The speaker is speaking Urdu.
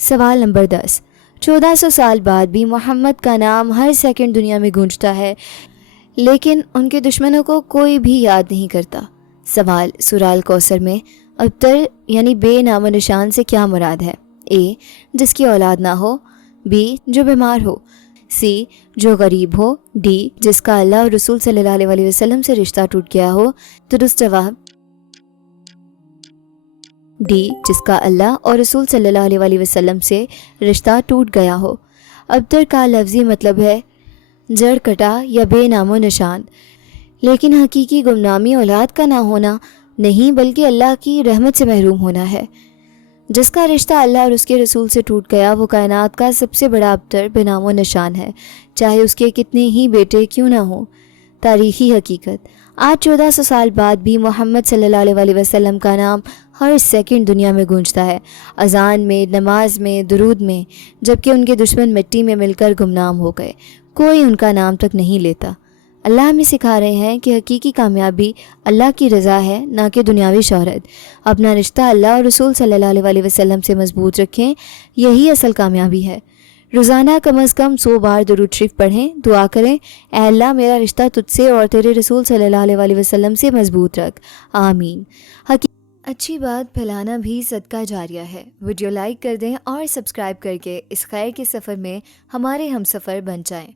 سوال نمبر 10۔ 1400 سال بعد بھی محمد کا نام ہر سیکنڈ دنیا میں گونجتا ہے، لیکن ان کے دشمنوں کو کوئی بھی یاد نہیں کرتا۔ سوال، سورہ الکوثر میں ابتر یعنی بے نام و نشان سے کیا مراد ہے؟ اے، جس کی اولاد نہ ہو، بی، جو بیمار ہو، سی، جو غریب ہو، ڈی، جس کا اللہ اور رسول صلی اللہ علیہ وسلم سے رشتہ ٹوٹ گیا ہو۔ درست جواب ڈی، جس کا اللہ اور رسول صلی اللہ علیہ وسلم سے رشتہ ٹوٹ گیا ہو۔ ابتر کا لفظی مطلب ہے جڑ کٹا یا بے نام و نشان، لیکن حقیقی گمنامی اولاد کا نہ ہونا نہیں بلکہ اللہ کی رحمت سے محروم ہونا ہے۔ جس کا رشتہ اللہ اور اس کے رسول سے ٹوٹ گیا وہ کائنات کا سب سے بڑا ابتر بے نام و نشان ہے، چاہے اس کے کتنے ہی بیٹے کیوں نہ ہوں۔ تاریخی حقیقت، آج 1400 سال بعد بھی محمد صلی اللہ علیہ وسلم کا نام ہر سیکنڈ دنیا میں گونجتا ہے، اذان میں، نماز میں، درود میں، جبکہ ان کے دشمن مٹی میں مل کر گمنام ہو گئے، کوئی ان کا نام تک نہیں لیتا۔ اللہ ہمیں سکھا رہے ہیں کہ حقیقی کامیابی اللہ کی رضا ہے، نہ کہ دنیاوی شہرت۔ اپنا رشتہ اللہ اور رسول صلی اللہ علیہ وسلم سے مضبوط رکھیں، یہی اصل کامیابی ہے۔ روزانہ کم از کم 100 بار درود شریف پڑھیں، دعا کریں، اے اللہ میرا رشتہ تجھ سے اور تیرے رسول صلی اللہ علیہ وسلم سے مضبوط رکھ، آمین۔ اچھی بات پھیلانا بھی صدقہ جاریہ ہے۔ ویڈیو لائک کر دیں اور سبسکرائب کر کے اس خیر کے سفر میں ہمارے ہم سفر بن جائیں۔